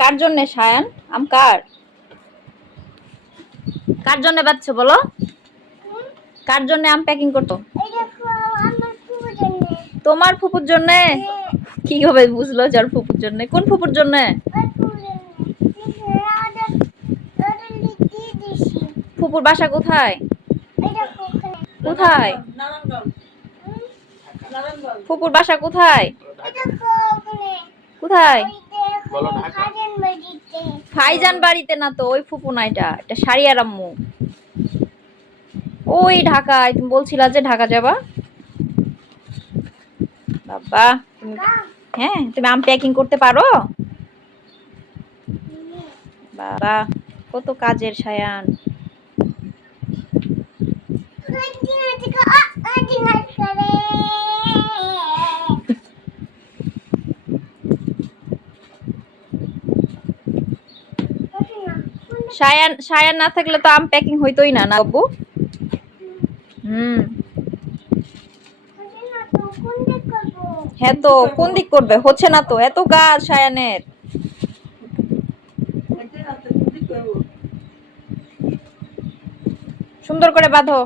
কার জন্য সায়ান? আম কার? কার জন্য বাচ্চা বলো? কার জন্য আম প্যাকিং করতো? তোমার ফুপুর জন্য? কি হবে বুঝলো যার ফুপুর জন্য? কোন ফুপুর জন্য? ফুপুর বাসা কোথায়? কোথায়? ফুপুর বাসা কোথায়? কোথায়? ফাইজান বাড়িতে না তো, ওই ফুপু না, এটা সারিয়ার আম্মু। ওই ঢাকায়, তুমি বলছিলা যে ঢাকা যাবা। বাবা হ্যাঁ, তুমি আম প্যাকিং করতে পারো? বাবা কত কাজের সায়ান। সায়ান সায়ান না থাকলে তো আম প্যাকিং হইতোই না, না বাবু? হুম। হ্যাঁ তো কোন দিক করবে? হচ্ছে না তো, এত কাজ সায়ানের। সুন্দর করে বাঁধো।